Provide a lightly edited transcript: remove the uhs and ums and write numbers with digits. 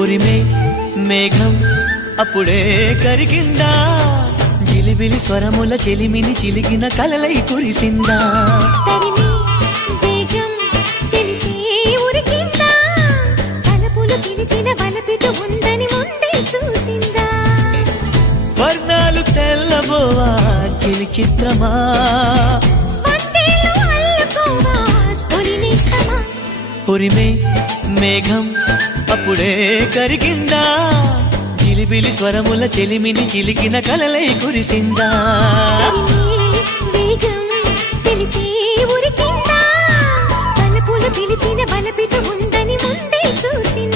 ఉరిమే మేఘం అప్పుడే కరిగిందా జిలిబిలి స్వరముల చెలిమిని చిలికిన కలలై కురిసిందా తరిమి వేగం తెలిసి ఉరికిందా తలపులు పిలిచిన వలపిటు ఉందని ముందే చూసిందా వర్ణాలు తెల్లబోవా చిలి చిత్రమా వందేలు అల్లుకోవా తొలి నేస్తమా ఉరిమే మేఘం అప్పుడే కరిగిందా జిలిబిలి స్వరముల చెలిమిని చిలికిన కలలై కురిసిందా వేగం తెలిసి ఉరికిందా తలుపులు పిలిచిన బలపిట ఉందని ముందే చూసిందా